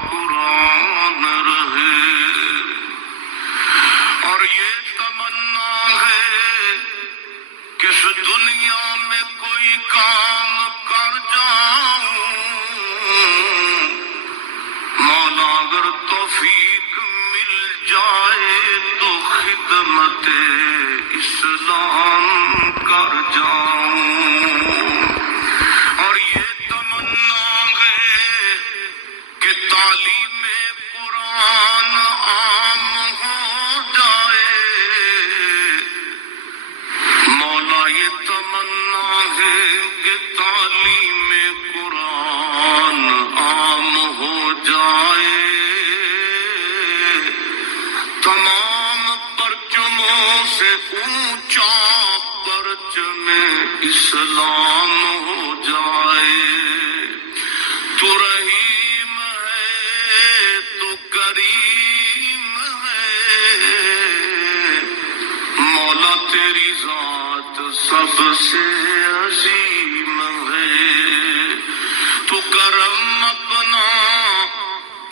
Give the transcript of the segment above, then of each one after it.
कुरान रहे। और ये तमन्ना है कि इस दुनिया में कोई काम कर जाऊं, मौला अगर तौफीक मिल जाए तो खिदमत इस्लाम कर जाऊं। और ये तमन्ना है कि तालीम कुरान आम हो जाए, मौला ये तमन्ना है कि तालीम कुरान आम हो जाए, तमाम परचमों से ऊंचा परचम इस्लाम हो जाए। तू रहीम है, तू करीम है, मौला तेरी जात सबसे अजीम है। तू करम अपना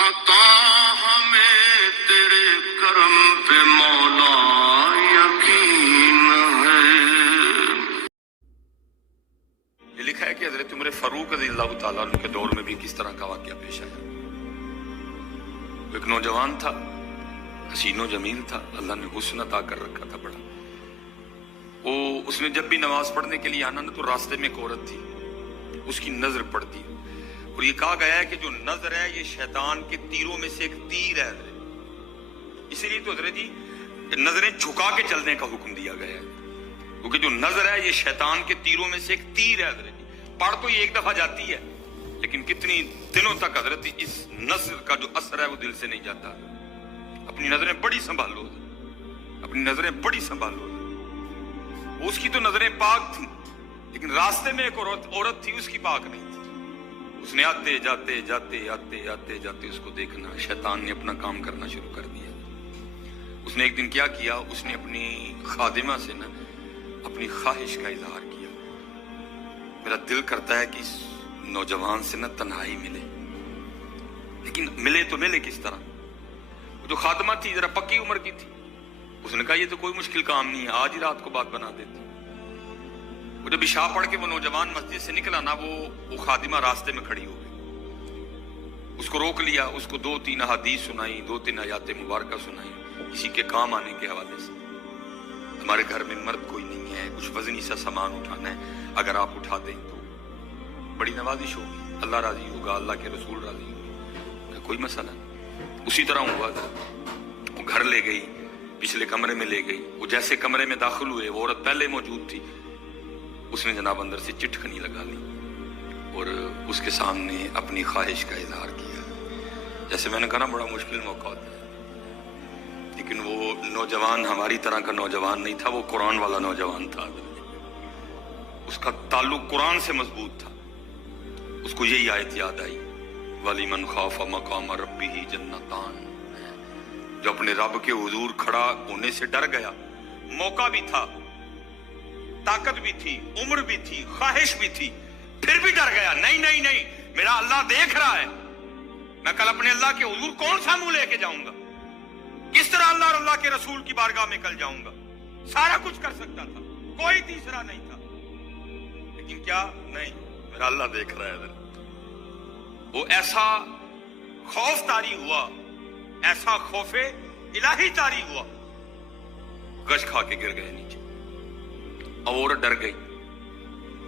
अता हमें, तेरे करम पे मौला यकीन है। ये लिखा है कि हजरत उमर फारूक रज़ियल्लाहु ताला अन्हु के दौर में भी किस तरह का वाक़या पेश आया। एक नौजवान था, हसीनो जमील था, अल्लाह ने हुस्न अता कर रखा था बड़ा। वो उसने जब भी नमाज पढ़ने के लिए आना ना तो रास्ते में एक औरत थी, उसकी नजर पड़ती। और ये कहा गया है कि जो नजर है ये शैतान के तीरों में से एक तीर है। इसीलिए तो हजरत जी नजरें झुका के चलने का हुक्म दिया गया है, क्योंकि जो नजर है ये शैतान के तीरों में से एक तीर है। हजरत जी पढ़ तो ये एक दफा जाती है, लेकिन कितनी दिनों तक हजरत जी इस नजर का जो असर है वो दिल से नहीं जाता। अपनी नजरें बड़ी संभालो, अपनी नजरें बड़ी संभालो। उसकी तो नजरें पाक थी, लेकिन रास्ते में एक औरत थी, उसकी पाक नहीं थी। उसने आते जाते जाते आते आते जाते उसको देखना, शैतान ने अपना काम करना शुरू कर दिया। उसने एक दिन क्या किया, उसने अपनी खादिमा से ना अपनी ख्वाहिश का इजहार किया, मेरा दिल करता है कि इस नौजवान से ना तन्हाई मिले। लेकिन मिले तो मिले किस तरह? जो खादिमा थी जरा पक्की उम्र की थी, उसने कहा ये तो कोई मुश्किल काम नहीं है, आज ही रात को बात बना देती। वो जब इशा पढ़ के वो नौजवान मस्जिद से निकला ना, वो खादिमा रास्ते में खड़ी हो गई। उसको रोक लिया, उसको 2-3 हदीस सुनाई, 2-3 आयात मुबारक सुनाई, किसी के काम आने के हवाले से। हमारे घर में मर्द कोई नहीं है, कुछ वजनी सा सामान उठाना है, अगर आप उठा दें तो बड़ी नवाजिश होगी, अल्लाह राजी होगा, अल्लाह के रसूल राजी होगा, कोई मसला नहीं। उसी तरह हुआ था, वो घर ले गई, पिछले कमरे में ले गई। वो जैसे कमरे में दाखिल हुए, वो औरत पहले मौजूद थी। उसने जनाब अंदर से चिटखनी लगा ली और उसके सामने अपनी ख्वाहिश का इजहार किया। जैसे मैंने कहा बड़ा मुश्किल मौका होता है, लेकिन वो नौजवान हमारी तरह का नौजवान नहीं था, वो कुरान वाला नौजवान था। उसका ताल्लुक कुरान से मजबूत था। उसको यही आयत याद आई, वलिमन खौफ मकाम रब्बिही जन्नतान, जो अपने रब के हुजूर खड़ा होने से डर गया। मौका भी था, ताकत भी थी, उम्र भी थी, ख्वाहिश भी थी, फिर भी डर गया। नहीं नहीं नहीं, मेरा अल्लाह देख रहा है, मैं कल अपने अल्लाह के हुजूर कौन सा मुंह लेके जाऊंगा, किस तरह अल्लाह और अल्लाह के रसूल की बारगाह में कल जाऊंगा। सारा कुछ कर सकता था, कोई तीसरा नहीं था, लेकिन क्या नहीं, मेरा अल्लाह देख रहा है। वो ऐसा खौफ तारी हुआ, ऐसा खौफे इलाही तारी हुआ, गश खा के गिर गए नीचे। अब औरत डर गई,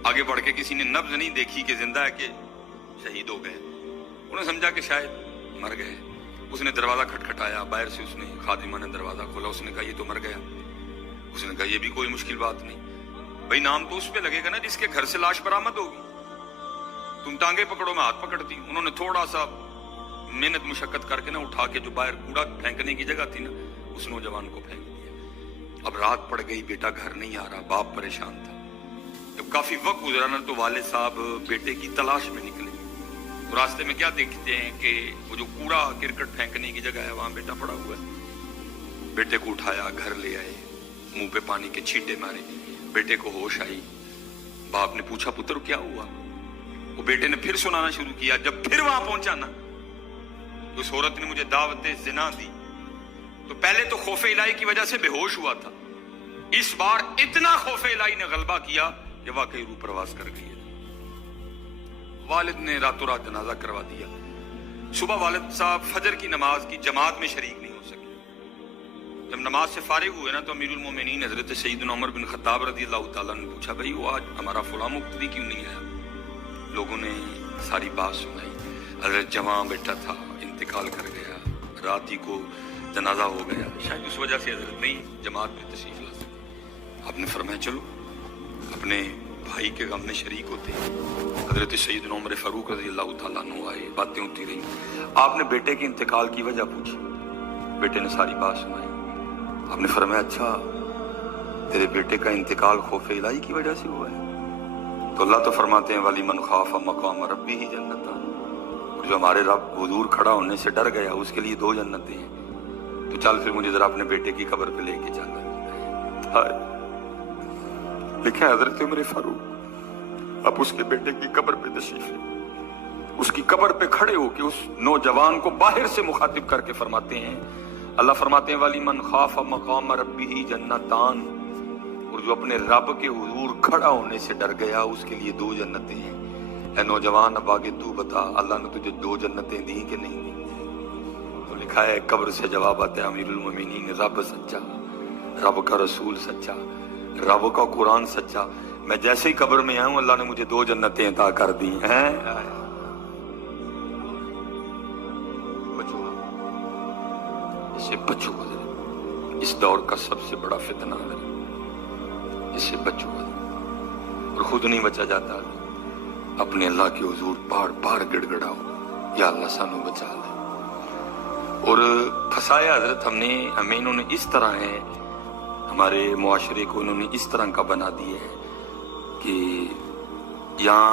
आगे बढ़ के किसी ने नब्ज नहीं देखी कि जिंदा है कि शहीद हो गए। उन्होंने समझा कि शायद मर गए। उसने दरवाजा खटखटाया, बाहर से उसने खादिमा ने दरवाजा खोला। उसने कहा ये तो मर गया। उसने कहा ये भी कोई मुश्किल बात नहीं, भाई नाम तो उस पे लगेगा ना जिसके घर से लाश बरामद होगी, तुम टांगे पकड़ो मैं हाथ पकड़ती। उन्होंने थोड़ा सा मेहनत मुशक्कत करके ना उठा के जो बाहर कूड़ा फेंकने की जगह थी ना, उस नौजवान को फेंक दिया। अब रात पड़ गई, बेटा घर नहीं आ रहा, बाप परेशान था। जब काफी वक्त गुजरा ना तो वाले साहब बेटे की तलाश में निकले। तो रास्ते में क्या देखते हैं कि वो जो कूड़ा क्रिकेट फेंकने की जगह है वहां बेटा पड़ा हुआ है। बेटे को उठाया, घर ले आए, मुंह पे पानी के छींटे मारे, बेटे को होश आई। बाप ने पूछा पुत्र क्या हुआ? वो बेटे ने फिर सुनाना शुरू किया। जब फिर वहां पहुंचा ना उस औरत ने मुझे दावत ज़िना दी, तो पहले तो खौफ इलाही की वजह से बेहोश हुआ था, इस बार इतना खौफ इलाही ने गलबा किया कि वाकई रूह प्रवास कर गई है। वालिद ने रातों रात जनाजा करवा दिया। सुबह वालिद साहब फजर की नमाज की जमात में शरीक नहीं हो सके। जब नमाज से फारिग हुए ना तो अमीरुल मोमिनीन हजरत सैयदना उमर बिन खत्ताब रज़ियल्लाहु ताला ने पूछा, भाई वो आज हमारा फलां मुक्तदी क्यों नहीं आया? लोगों ने सारी बात सुनाई। हजरत जवां बेटा था, इंतकाल कर गया, रात ही को जनाजा हो गया, शायद उस वजह से हजरत नहीं जमात में तशरीफ ला सके। आपने फरमाया चलो अपने भाई के गम में शरीक होते हैं। हजरत सैयदना उमर फारूक रज़ियल्लाहु ताला अन्हु आए, बातें होती रही। आपने बेटे के इंतकाल की वजह पूछी, बेटे ने सारी बात सुनाई। आपने फरमाया अच्छा तेरे बेटे का इंतकाल खौफ इलाही की वजह से हुआ है? तो अल्लाह तो फरमाते हैं वली मन खाफ मकाम रब्बी ही जन्नतान, जो हमारे रब हुजूर खड़ा होने से डर गया उसके लिए 2 जन्नतें हैं। तो चल फिर मुझे जरा अपने बेटे की कब्र पे लेके चल। लिखा है हजरत उमर फारूक अब उसके बेटे की कब्र पे तशरीफ है, उसकी कब्र पे खड़े होके उस नौजवान को बाहर से मुखातिब करके फरमाते हैं, अल्लाह फरमाते हैं वाली मन खाफ मकाम रब्बी जन्नतान, और जो अपने रब के हुजूर खड़ा होने से डर गया उसके लिए 2 जन्नतें हैं। ऐ नौजवान अब आगे तू बता अल्लाह ने तुझे 2 जन्नतें दी कि नहीं दी? तो लिखा है कब्र से जवाब आता है अमीरुल मोमिनीन रब सच्चा, रब का रसूल सच्चा, रब का कुरान सच्चा। मैं जैसे ही कब्र में आया हूं अल्लाह ने मुझे 2 जन्नतें अता कर दी हैं। बचो, इससे बचो, इस दौर का सबसे बड़ा फितना है, इससे बचो। और खुद नहीं बचा जाता, अपने अल्लाह के हुजूर बार बार गिड़गिड़ाओ, या अल्लाह सानू बचा ले। और फसाया हजरत हमें इन्होंने इस तरह है, हमारे मुआशरे को इन्होंने इस तरह का बना दिया है कि यहाँ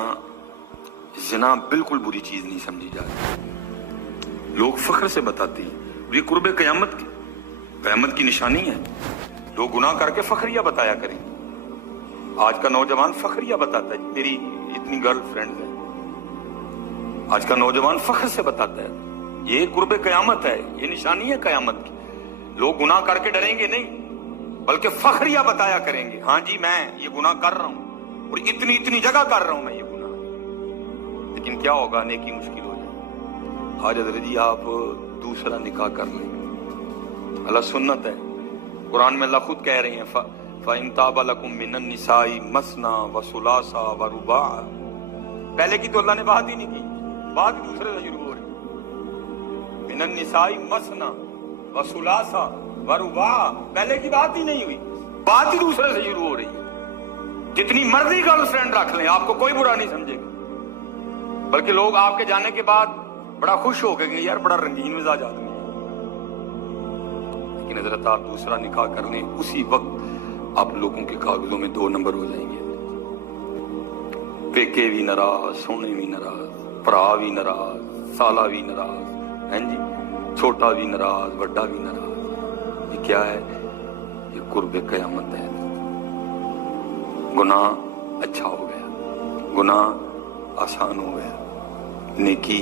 ज़िना बिल्कुल बुरी चीज नहीं समझी जाती। लोग फख्र से बताते हैं ये कुर्बे क़यामत की निशानी है। लोग गुनाह करके फखरिया बताया करें। आज का नौजवान फखरिया बताता है तेरी इतनी गर्लफ्रेंड है, आज का नौजवान फख्र से बताता है। ये कुर्बे क़यामत है, ये निशानी है क़यामत की। लोग गुनाह करके डरेंगे नहीं बल्कि फखरिया बताया करेंगे, हाँ जी मैं ये गुनाह कर रहा हूं और इतनी इतनी जगह कर रहा हूं मैं ये गुनाह। लेकिन क्या होगा, नेकी मुश्किल हो जाए। आज हजरत जी आप दूसरा निकाह कर लें, अल्लाह सुन्नत है। कुरान में अल्लाह खुद कह रहे हैं फ़इन ताबा लकुम मिनन निसाई मसना व सुलासा व रुबा। पहले की तो अल्लाह ने बात ही नहीं की, बात दूसरे से शुरू हो रही। मिनन निसाई मसना व सुलासा व रुबा, पहले की बात ही नहीं हुई, बात ही दूसरे से शुरू हो रही है। जितनी मर्जी गर्लफ्रेंड रख लें आपको कोई बुरा नहीं समझेगा, बल्कि लोग आपके जाने के बाद बड़ा खुश हो गए यार बड़ा रंगीन मिजाज आदमी है। लेकिन हजरत आप दूसरा निकाह कर लें, उसी वक्त आप लोगों के कागजों में 2 नंबर हो जाएंगे। पेके भी नाराज, सोने भी नाराज, भरा भी नाराज, साला भी नाराज, हैं जी, छोटा भी नाराज, बड़ा भी नाराज। ये क्या है? ये कुर्बे क़यामत है। गुनाह अच्छा हो गया, गुनाह आसान हो गया, नेकी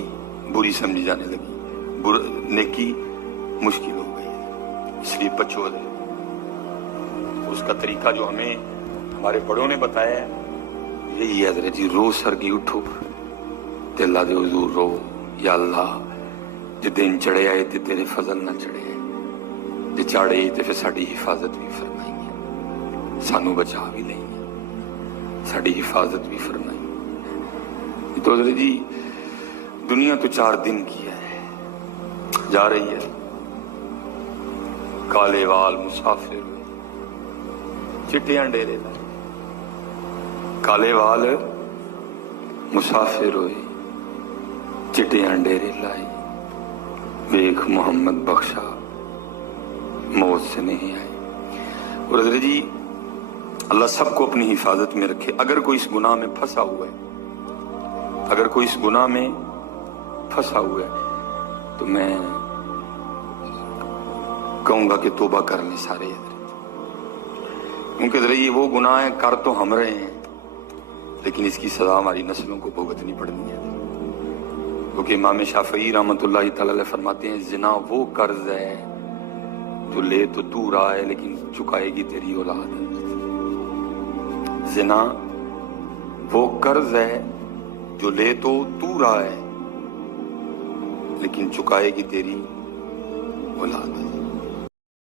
बुरी समझी जाने लगी, नेकी मुश्किल हो गई। इसलिए बचो। उसका तरीका जो हमें हमारे बड़ों ने बताया है यही है हजरत जी, रोज सरगी उठो ते अल्लाह दे हुजूर रो, या अल्लाह जे दिन चढ़े आए ते तेरे फजल ना चढ़े, जे चढ़े ते फिर साड़ी हिफाजत भी फरमाई, सानू बचा भी लेंगे, साड़ी हिफाजत भी फरमाई। तो हजरत जी दुनिया तो 4 दिन की है, जा रही है। काले वाल मुसाफिर चिट्टियां डेरे लाए, काले वाल मुसाफिर होए, चिट्टियां डेरे लाई, वेख मोहम्मद बख्शा मौत से नहीं आए। और हजरत जी अल्लाह सबको अपनी हिफाजत में रखे। अगर कोई इस गुनाह में फंसा हुआ है, अगर कोई इस गुनाह में फंसा हुआ है तो मैं कहूंगा कि तौबा कर लें सारे हजरत, क्योंकि हजरत ये वो गुनाह है कर तो हम रहे हैं लेकिन इसकी सजा हमारी नस्लों को भुगतनी पड़नी है। کیونکہ امام شافعی رحمۃ اللہ تعالی علیہ فرماتے ہیں زنا وہ قرض ہے جو لے تو رہا ہے لیکن چکائے گی تیری اولاد. زنا وہ قرض ہے جو لے تو رہا ہے لیکن چکائے گی تیری اولاد.